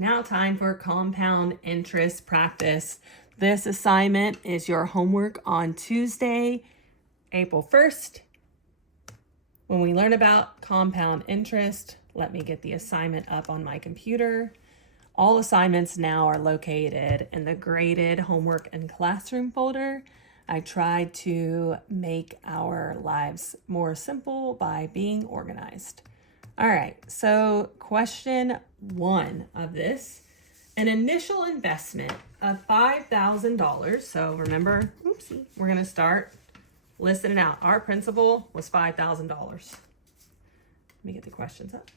Now time for compound interest practice. This assignment is your homework on Tuesday, April 1st. When we learn about compound interest, let me get the assignment up on my computer. All assignments now are located in the graded homework and classroom folder. I tried to make our lives more simple by being organized. All right, so question 1 of this, an initial investment of $5,000. So remember, we're gonna start listing it out. Our principal was $5,000. Let me get the questions up.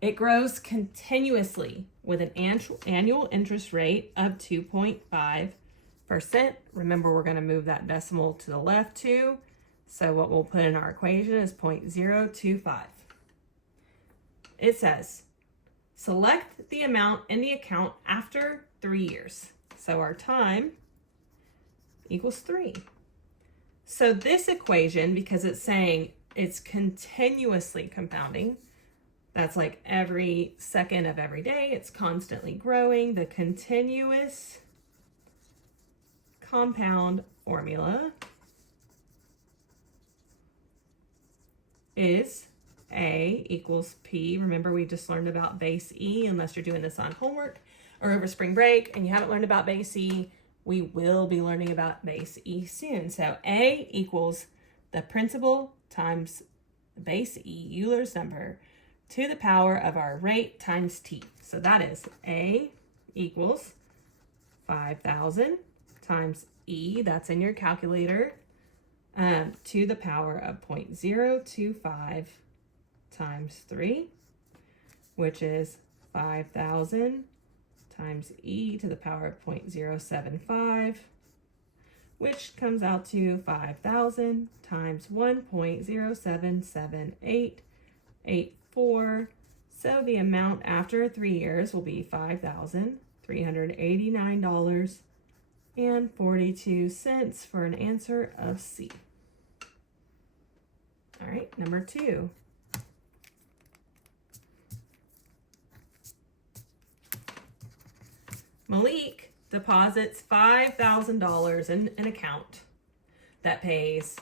It grows continuously with an annual interest rate of 2.5%. Remember, we're gonna move that decimal to the left too. So what we'll put in our equation is 0.025. It says, select the amount in the account after 3 years. So our time equals 3. So this equation, because it's saying it's continuously compounding, that's like every second of every day, it's constantly growing. The continuous compound formula is A equals P. Remember, we just learned about base E. Unless you're doing this on homework or over spring break and you haven't learned about base E, we will be learning about base E soon. So A equals the principal times base E, Euler's number, to the power of our rate times T. So that is A equals 5,000 times E, that's in your calculator, to the power of 0.025 times 3, which is 5,000 times e to the power of 0.075, which comes out to 5,000 times 1.077884. So the amount after 3 years will be $5,389.42 for an answer of C. All right, number 2. Malik deposits $5,000 in an account that pays,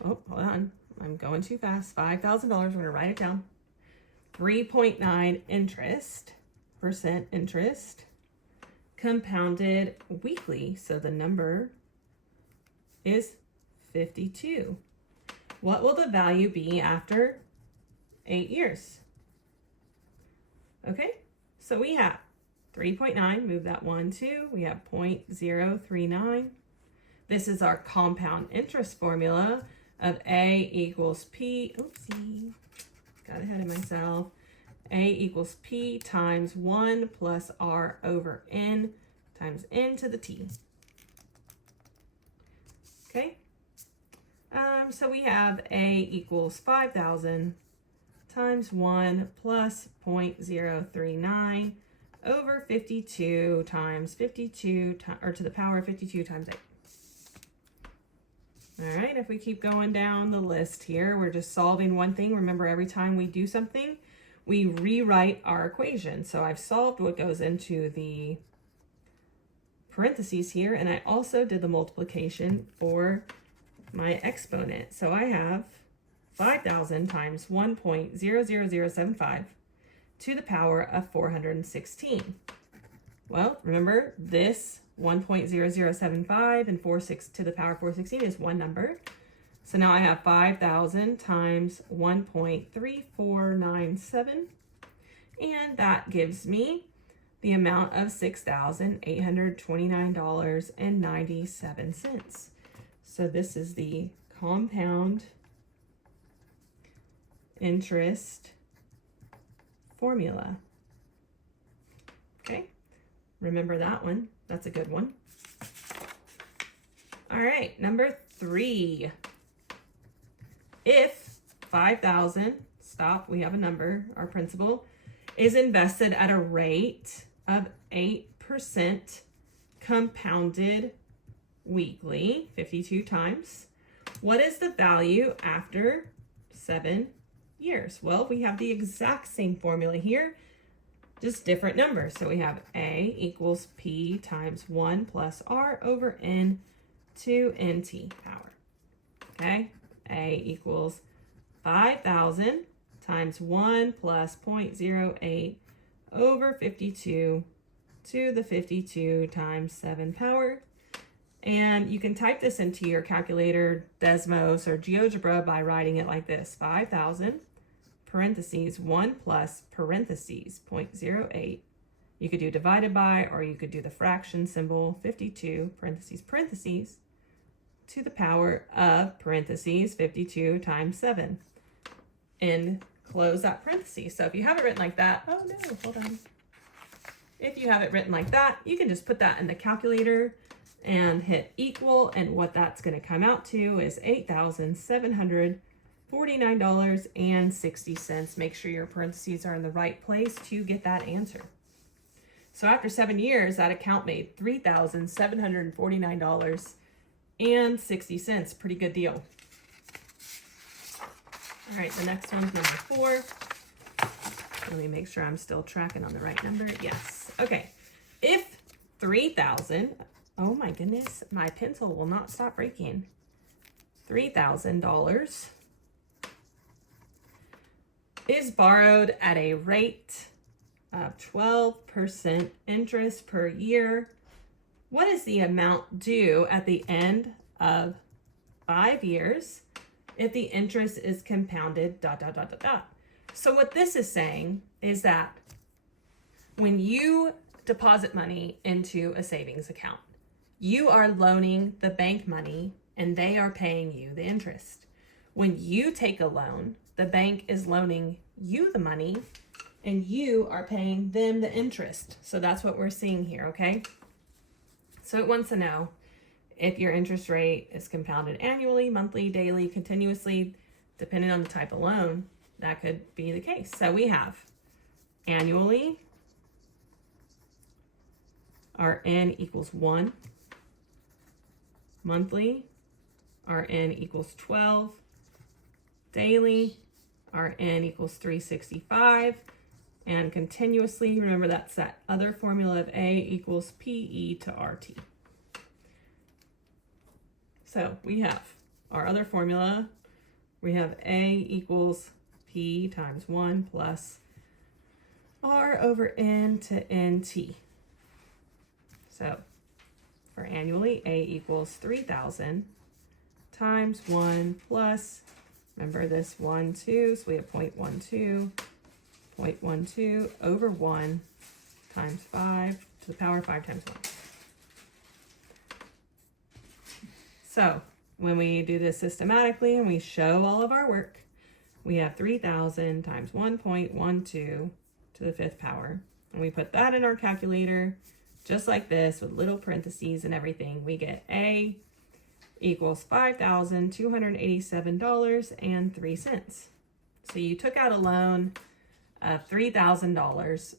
hold on, I'm going too fast, $5,000, we're gonna write it down, 3.9% interest, compounded weekly, so the number is 52. What will the value be after 8 years? Okay, so we have 3.9, move that 1, 2. We have 0.039. This is our compound interest formula of A equals P. Oopsie, got ahead of myself. A equals P times 1 plus R over N times N to the T. Okay. So we have A equals 5,000 times 1 plus 0.039 over 52 times 52, or to the power of 52 times 8. All right, if we keep going down the list here, we're just solving one thing. Remember, every time we do something, we rewrite our equation. So I've solved what goes into the parentheses here, and I also did the multiplication for my exponent. So I have 5,000 times 1.00075 to the power of 416. Well, remember this 1.0075 and 46 to the power of 416 is one number. So now I have 5,000 times 1.3497, and that gives me the amount of $6,829.97. So this is the compound interest formula. Okay, remember that one. That's a good one. All right, number 3. If 5,000, stop, we have a number, our principal, is invested at a rate of 8% compounded weekly, 52 times, what is the value after 7 years? Well, we have the exact same formula here. just different numbers. So we have A equals P times 1 plus R over N to NT power. Okay, A equals 5,000 times 1 plus 0.08 over 52 to the 52 times 7 power. And you can type this into your calculator, Desmos, or GeoGebra by writing it like this: 5,000 parentheses 1 plus parentheses 0.08. You could do divided by, or you could do the fraction symbol, 52 parentheses parentheses to the power of parentheses 52 times 7. And close that parentheses. So if you have it written like that, oh no, hold on. If you have it written like that, you can just put that in the calculator and hit equal, and what that's going to come out to is $8,749.60. Make sure your parentheses are in the right place to get that answer. So after 7 years, that account made $3,749.60. Pretty good deal. All right, the next one's number 4. Let me make sure I'm still tracking on the right number. Yes. Okay. If 3,000, oh my goodness, my pencil will not stop breaking. $3,000 is borrowed at a rate of 12% interest per year, what is the amount due at the end of 5 years if the interest is compounded ... So what this is saying is that when you deposit money into a savings account, you are loaning the bank money and they are paying you the interest. When you take a loan, the bank is loaning you the money and you are paying them the interest. So that's what we're seeing here, okay? So it wants to know if your interest rate is compounded annually, monthly, daily, continuously, depending on the type of loan. That could be the case. So we have annually, our N equals 1. Monthly, our N equals 12. Daily, our N equals 365. And continuously, remember that's that other formula of A equals PE to RT. So we have our other formula. We have A equals P times 1 plus R over N to NT. So for annually, A equals 3,000 times 1 plus, remember this 1, 2, so we have 0.12, 0.12 over 1 times 5 to the power of 5 times 1. So when we do this systematically and we show all of our work, we have 3,000 times 1.12 to the 5th power. And we put that in our calculator, just like this, with little parentheses and everything. We get A equals $5,287.03. So you took out a loan of $3,000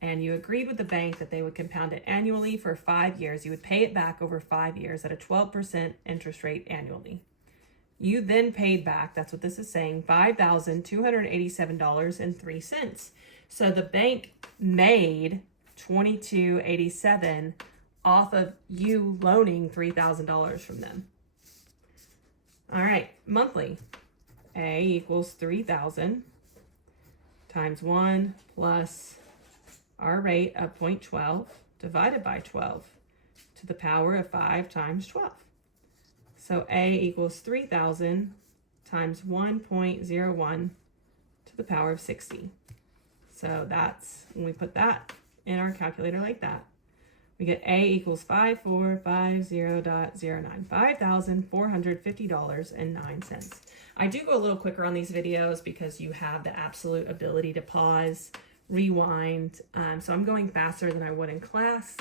and you agreed with the bank that they would compound it annually for 5 years. You would pay it back over 5 years at a 12% interest rate annually. You then paid back, that's what this is saying, $5,287.03. So the bank made $22.87 off of you loaning $3,000 from them. All right, monthly. A equals 3,000 times 1 plus our rate of 0.12 divided by 12 to the power of 5 times 12. So A equals 3,000 times 1.01 to the power of 60. So that's, when we put that in our calculator like that, we get A equals 5450.09, $5,450.09. I do go a little quicker on these videos because you have the absolute ability to pause, rewind. So I'm going faster than I would in class,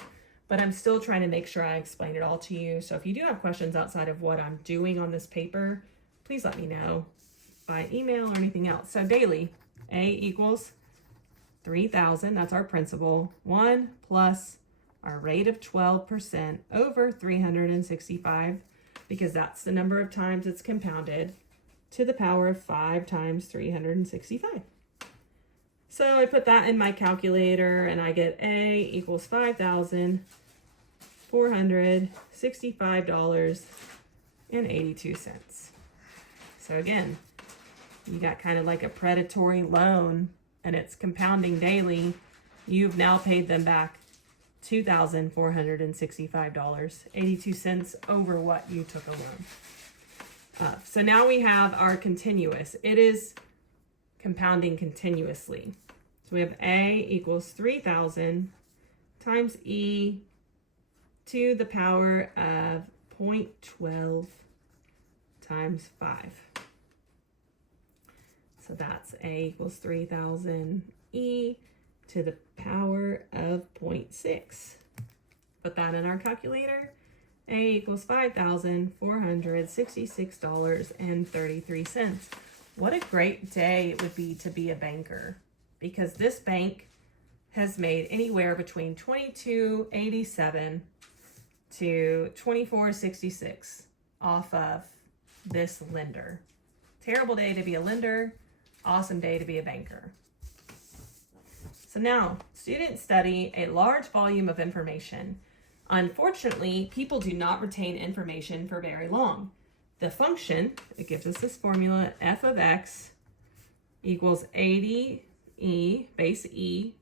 but I'm still trying to make sure I explain it all to you. So if you do have questions outside of what I'm doing on this paper, please let me know by email or anything else. So daily, A equals 3,000, that's our principal, 1 plus our rate of 12% over 365, because that's the number of times it's compounded, to the power of 5 times 365. So I put that in my calculator and I get A equals $5,465.82. So again, you got kind of like a predatory loan and it's compounding daily. You've now paid them back $2,465.82 over what you took a loan. So now we have our continuous. It is compounding continuously. So we have A equals 3,000 times E to the power of 0.12 times 5. So that's A equals 3,000 E to the power of 0.6. Put that in our calculator. A equals $5,466.33. What a great day it would be to be a banker, because this bank has made anywhere between $22.87 to $24.66 off of this lender. Terrible day to be a lender, awesome day to be a banker. So now, students study a large volume of information. Unfortunately, people do not retain information for very long. The function, it gives us this formula, f of x equals 80e, base e,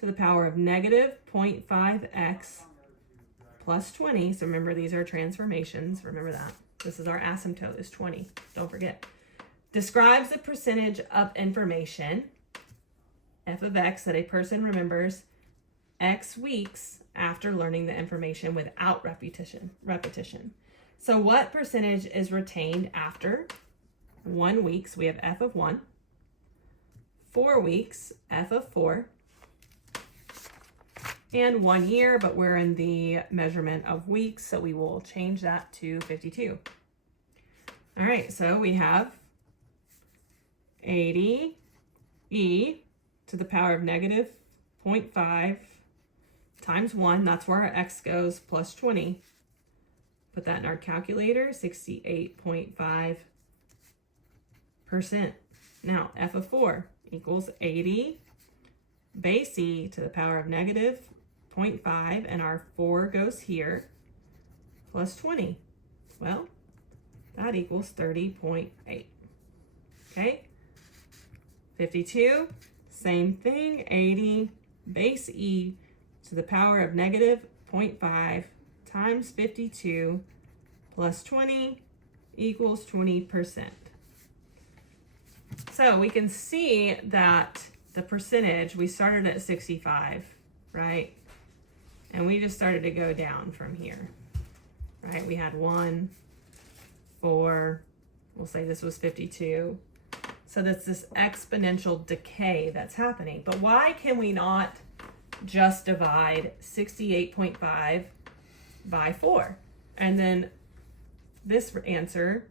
to the power of negative 0.5x plus 20. So remember, these are transformations. Remember that. This is our asymptote, is 20. Don't forget. Describes the percentage of information, f of x, that a person remembers x weeks after learning the information without repetition. So what percentage is retained after 1 week? So we have f of 1. 4 weeks, f of 4. And 1 year, but we're in the measurement of weeks, so we will change that to 52. All right, so we have 80 e to the power of negative 0.5 times 1, that's where our x goes, plus 20. Put that in our calculator, 68.5%. Now, f of 4 equals 80 base e to the power of negative 0.5, and our 4 goes here, plus 20. Well, that equals 30.8. Okay? 52, same thing, 80 base e to the power of negative 0.5 times 52 plus 20 equals 20%. So we can see that the percentage, we started at 65, right? And we just started to go down from here, right? We had 1, 4, we'll say this was 52. So that's this exponential decay that's happening. But why can we not just divide 68.5 by 4? And then this answer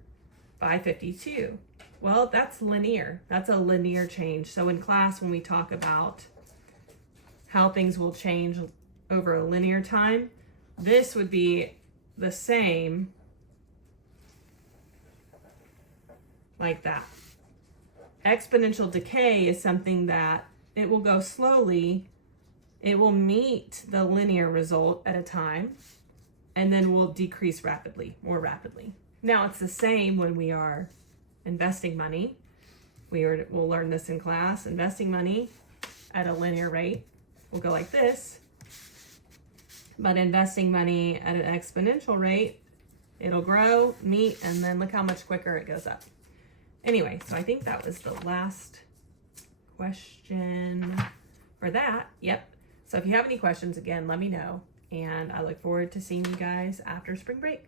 by 52. Well, that's linear. That's a linear change. So in class, when we talk about how things will change over a linear time, this would be the same like that. Exponential decay is something that it will go slowly. It will meet the linear result at a time, and then will decrease rapidly, more rapidly. Now, it's the same when we are investing money. We'll learn this in class. Investing money at a linear rate will go like this. But investing money at an exponential rate, it'll grow, meet, and then look how much quicker it goes up. Anyway, so I think that was the last question for that. Yep. So if you have any questions, again, let me know. And I look forward to seeing you guys after spring break.